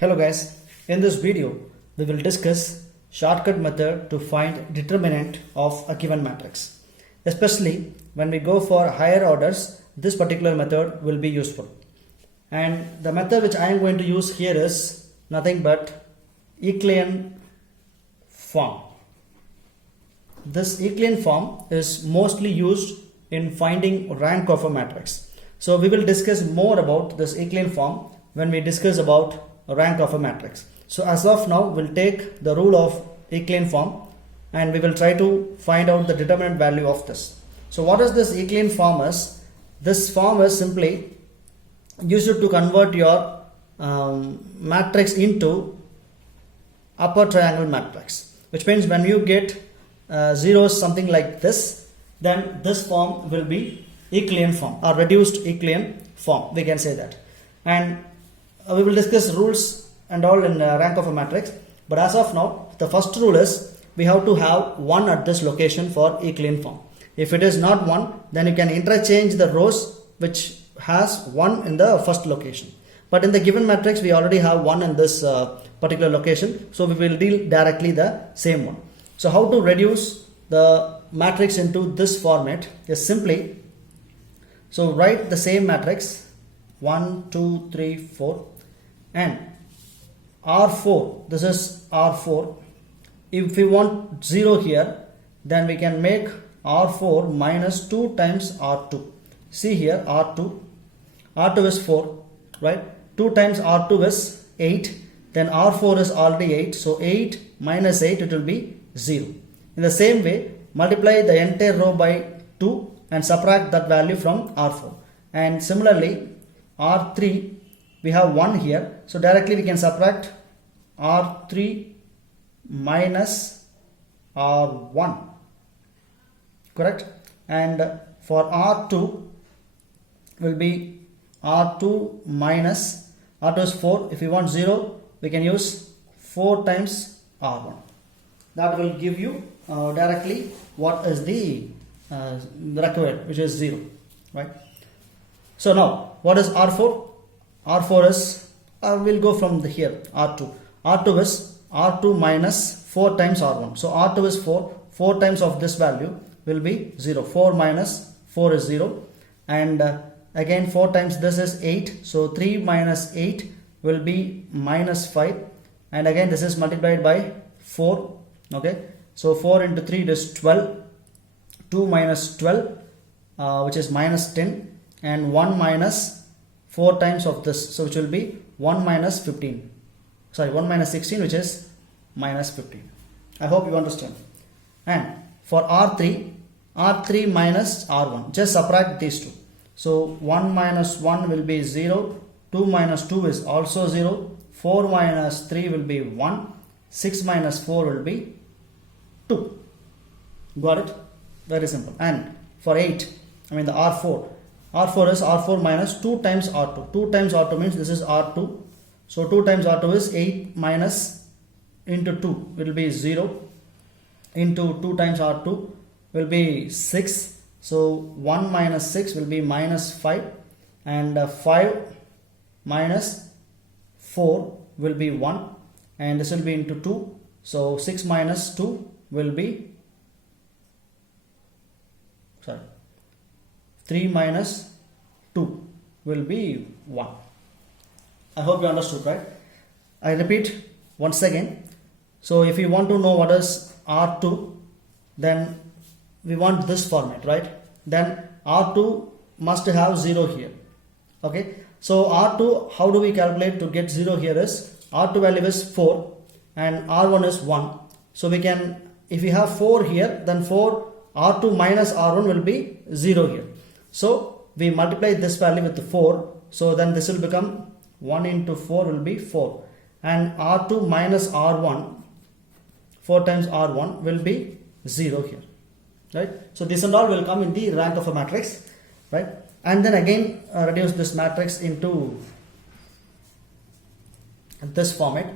Hello guys, in this video we will discuss shortcut method to find determinant of a given matrix. Especially when we go for higher orders, this particular method will be useful. And the method which I am going to use here is nothing but Euclidean form. This Euclidean form is mostly used in finding rank of a matrix. So we will discuss more about this Euclidean form when we discuss about rank of a matrix. So as of now, we'll take the rule of Euclidean form and we will try to find out the determinant value of this. So what is this Euclidean form is? This form is simply used to convert your matrix into upper triangle matrix, which means when you get zeros something like this, then this form will be Euclidean form or reduced Euclidean form, we can say that. And we will discuss rules and all in rank of a matrix, but as of now the first rule is we have to have 1 at this location for Euclidean form. If it is not 1, then you can interchange the rows which has 1 in the first location, but in the given matrix we already have 1 in this particular location, so we will deal directly the same one. So how to reduce the matrix into this format is simply, so write the same matrix 1 2 3 4 and R4, this is R4. If we want 0 here, then we can make R4 minus 2 times R2. See here, R2 is 4, right? 2 times R2 is 8, then R4 is already 8, so 8 minus 8, it will be 0. In the same way, multiply the entire row by 2 and subtract that value from R4. And similarly, R3, we have 1 here, so directly we can subtract R3 minus R1, correct? And for R2 will be R2 minus, R2 is 4, if you want 0 we can use 4 times R1. That will give you directly what is the required, which is 0, right? So now what is R4? R4 is, we'll go from here, R2. R2 is R2 minus 4 times R1. So R2 is 4. 4 times of this value will be 0. 4 minus 4 is 0. And again 4 times this is 8. So 3 minus 8 will be minus 5. And again this is multiplied by 4. Okay. So 4 into 3 is 12. 2 minus 12 which is minus 10. And 1 minus 4 times of this, so which will be 1 minus 15, sorry 1 minus 16, which is minus 15. I hope you understand. And for R3 minus R1, just subtract these two. So 1 minus 1 will be 0, 2 minus 2 is also 0, 4 minus 3 will be 1, 6 minus 4 will be 2. Got it? Very simple. And for 8, I mean the R4 is R4 minus 2 times R2. 2 times R2 means this is R2. So 2 times R2 is 8 minus into 2 will be 0 into 2 times R2 will be 6. So 1 minus 6 will be minus 5 and 5 minus 4 will be 1 and this will be into 2. So 6 minus 2 will be, sorry, 3 minus 2 will be 1. I hope you understood, right? I repeat once again. So if you want to know what is R2, then we want this format, right? Then R2 must have 0 here. Okay. So R2, how do we calculate to get 0 here is, R2 value is 4 and R1 is 1. So we can, if we have 4 here, then 4 R2 minus R1 will be 0 here. So we multiply this value with 4. So then this will become 1 into 4 will be 4. And R2 minus R1, 4 times R1 will be 0 here. Right. So this and all will come in the rank of a matrix. Right. And then again reduce this matrix into this format.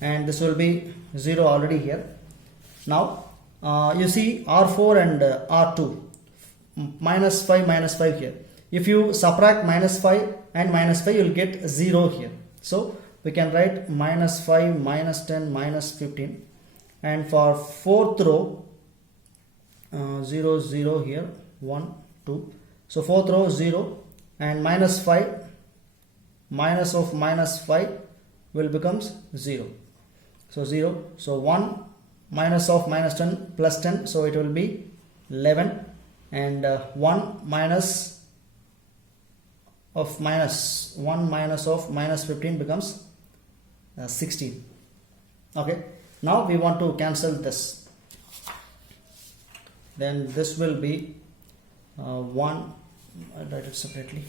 And this will be 0 already here. Now you see R4 and R2. Minus 5 here. If you subtract minus 5 and minus 5, you will get 0 here. So we can write minus 5, minus 10, minus 15. And for fourth row, 0, 0 here, 1, 2. So fourth row 0 and minus 5, minus of minus 5 will becomes 0. So 0. So 1 minus of minus 10 plus 10, so it will be 11, and 1 minus of minus 1 minus of minus 15 becomes 16. Okay, now we want to cancel this. Then this will be 1. I'll write it separately.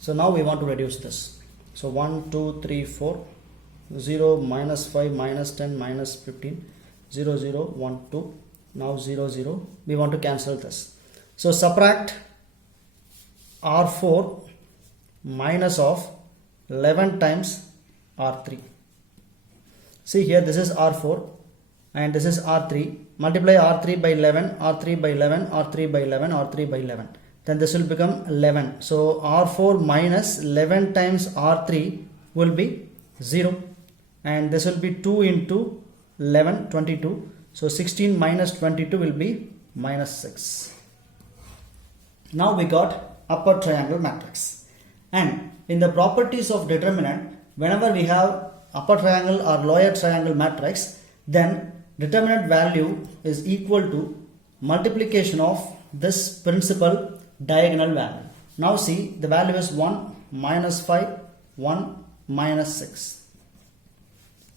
So now we want to reduce this. So 1, 2, 3, 4, 0, minus 5, minus 10, minus 15, 0, 0, 1, 2, now 0, 0. We want to cancel this. So subtract R4 minus of 11 times R3. See here, this is R4 and this is R3. Multiply R3 by 11, R3 by 11, R3 by 11, R3 by 11. Then this will become 11. So R4 minus 11 times R3 will be 0. And this will be 2 into 11, 22. So 16 minus 22 will be minus 6. Now we got upper triangle matrix. And in the properties of determinant, whenever we have upper triangle or lower triangle matrix, then determinant value is equal to multiplication of this principal diagonal value. Now see, the value is 1 minus 5, 1 minus 6.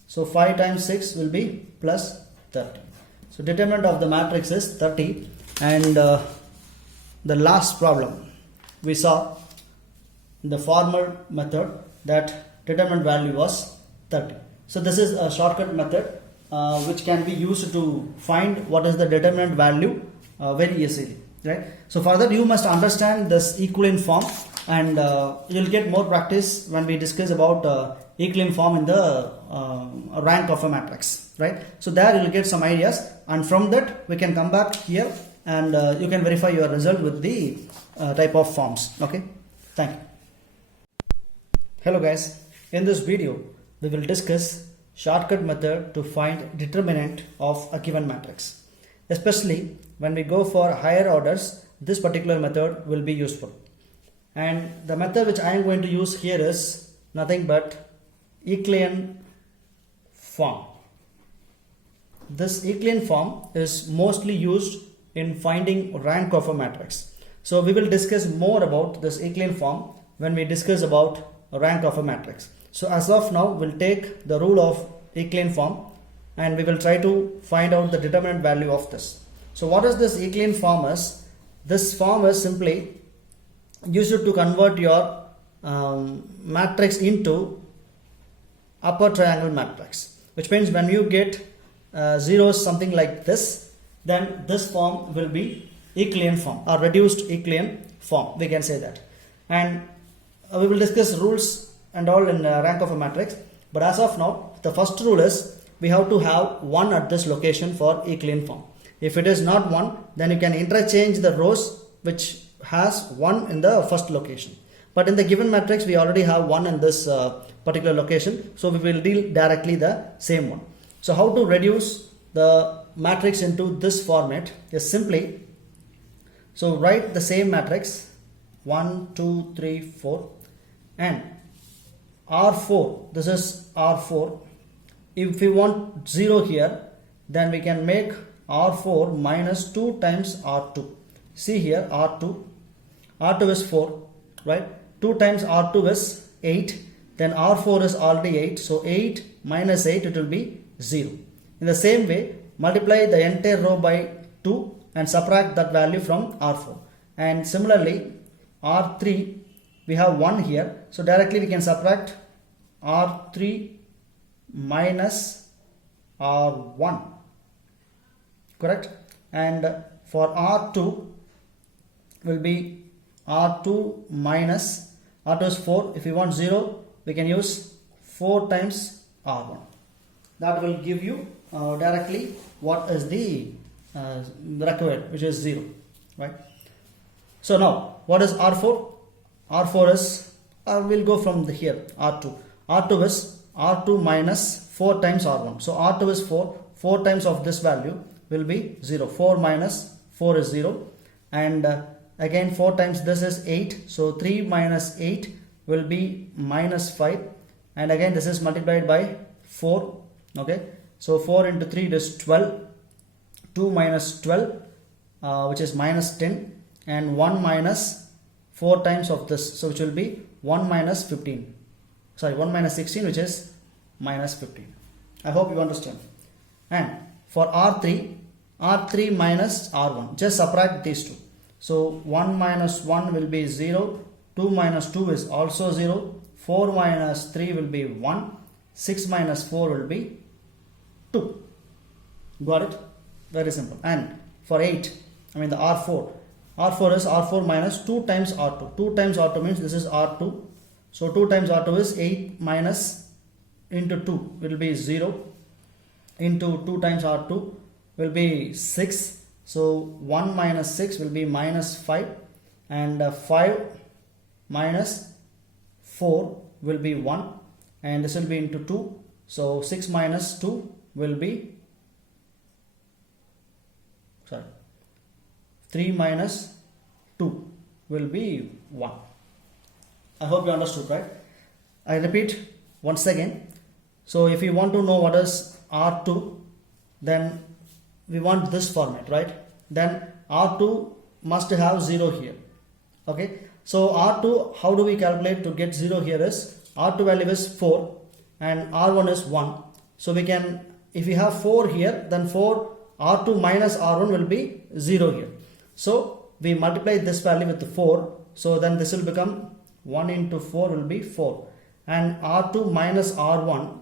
So 5 times 6 will be plus 30. So determinant of the matrix is 30. And the last problem we saw in the former method that determinant value was 30. So this is a shortcut method which can be used to find what is the determinant value very easily. Right. So for that you must understand this equivalent form, and you'll get more practice when we discuss about equivalent form in the rank of a matrix. Right. So there you'll get some ideas, and from that we can come back here and you can verify your result with the type of forms. Okay. Thank you. Hello guys. In this video we will discuss shortcut method to find determinant of a given matrix. Especially when we go for higher orders, this particular method will be useful. And the method which I am going to use here is nothing but Euclidean form. This Euclidean form is mostly used in finding rank of a matrix. So we will discuss more about this Euclidean form when we discuss about rank of a matrix. So as of now, we'll take the rule of Euclidean form and we will try to find out the determinant value of this. So what is this Euclidean form is? This form is simply used to convert your matrix into upper triangle matrix, which means when you get zeros something like this, then this form will be Euclidean form or reduced Euclidean form, we can say that. And we will discuss rules and all in rank of a matrix, but as of now the first rule is we have to have 1 at this location for Euclidean form. If it is not 1, then you can interchange the rows which has 1 in the first location. But in the given matrix we already have 1 in this particular location, so we will deal directly the same one. So how to reduce the matrix into this format is simply, so write the same matrix 1, 2, 3, 4 and R4, this is R4. If we want 0 here, then we can make R4 minus 2 times R2. See here R2 is 4, right? 2 times R2 is 8, then R4 is already 8, so 8 minus 8 it will be 0. In the same way, multiply the entire row by 2 and subtract that value from R4. And similarly R3, we have 1 here, so directly we can subtract R3 minus R1, correct? And for R2 will be R2 minus, R2 is 4. If you want 0, we can use 4 times R1. That will give you directly what is the required, which is 0, right? So now, what is R4? R4 is, we'll go from here, R2. R2 is R2 minus 4 times R1. So R2 is 4. 4 times of this value will be 0. 4 minus 4 is 0. And again 4 times this is 8. So 3 minus 8 will be minus 5. And again this is multiplied by 4. Okay. So 4 into 3 is 12. 2 minus 12 which is minus 10. And 1 minus 4 times of this. So which will be 1 minus 15. Sorry, 1 minus 16, which is minus 15. I hope you understand. And for R3, R3 minus R1, just subtract these two. So 1 minus 1 will be 0, 2 minus 2 is also 0, 4 minus 3 will be 1, 6 minus 4 will be 2. Got it? Very simple. And for 8, I mean the R4, R4 is R4 minus 2 times R2. 2 times R2 means this is R2. So 2 times R2 is 8 minus into 2 will be 0 into 2 times R2 will be 6. So 1 minus 6 will be minus 5, and 5 minus 4 will be 1, and this will be into 2. So 6 minus 2 will be 3 minus 2 will be 1. I hope you understood, right? I repeat once again. So if you want to know what is R2, then we want this format, right? Then R2 must have 0 here. Okay. So R2, how do we calculate to get 0 here is, R2 value is 4 and R1 is 1. So we can, if we have 4 here, then 4 R2 minus R1 will be 0 here. So we multiply this value with 4. So then this will become 1 into 4 will be 4. And R2 minus R1,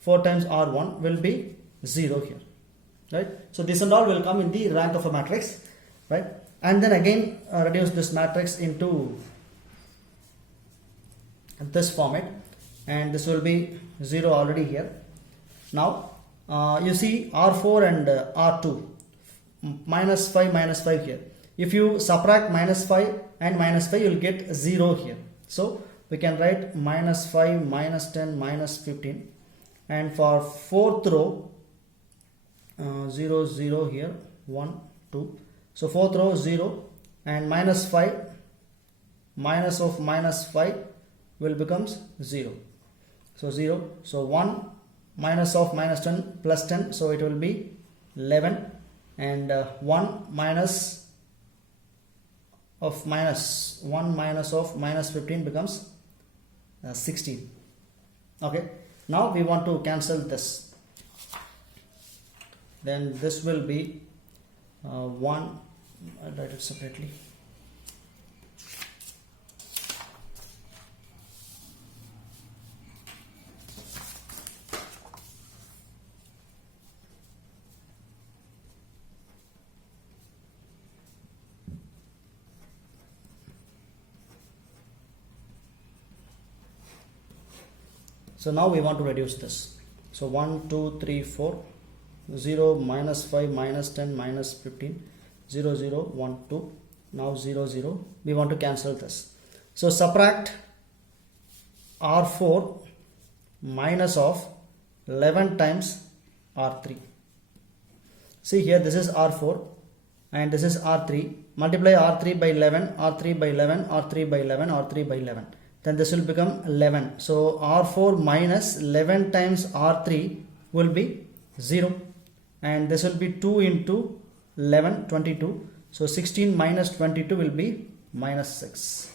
4 times R1 will be 0 here. Right? So this and all will come in the rank of a matrix. Right? And then again reduce this matrix into this format. And this will be 0 already here. Now you see R4 and R2, minus 5 here. If you subtract minus 5 and minus 5, you will get 0 here. So we can write minus 5, minus 10, minus 15. And for 4th row, 0, 0 here, 1, 2. So 4th row 0 and minus 5, minus of minus 5 will becomes 0. So 0. So 1 minus of minus 10 plus 10. So it will be 11. And 1 minus of minus 1 minus of minus 15 becomes 16. Okay. Now we want to cancel this. Then this will be 1. I'll write it separately. So now we want to reduce this. So 1, 2, 3, 4, 0, minus 5, minus 10, minus 15, 0, 0, 1, 2, now 0, 0. We want to cancel this. So subtract R4 minus of 11 times R3. See here, this is R4 and this is R3. Multiply R3 by 11, R3 by 11, R3 by 11, R3 by 11. Then this will become 11. So R4 minus 11 times R3 will be 0. And this will be 2 into 11, 22. So 16 minus 22 will be minus 6.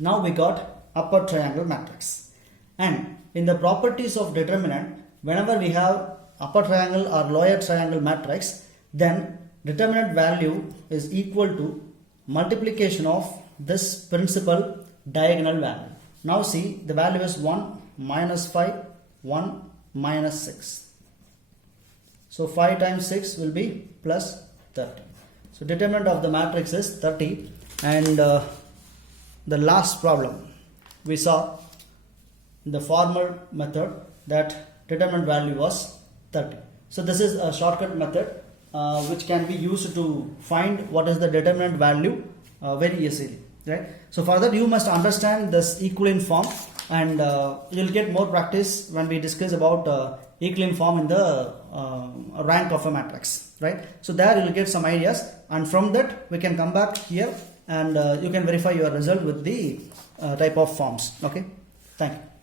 Now we got upper triangle matrix. And in the properties of determinant, whenever we have upper triangle or lower triangle matrix, then determinant value is equal to multiplication of this principal diagonal value. Now see, the value is 1 minus 5, 1 minus 6. So 5 times 6 will be plus 30. So determinant of the matrix is 30. And the last problem we saw the former method that determinant value was 30. So this is a shortcut method which can be used to find what is the determinant value very easily, right? So for that you must understand this equivalent form, and you'll get more practice when we discuss about equivalent form in the rank of a matrix, right? So there you'll get some ideas, and from that we can come back here and you can verify your result with the type of forms. Okay, thank you.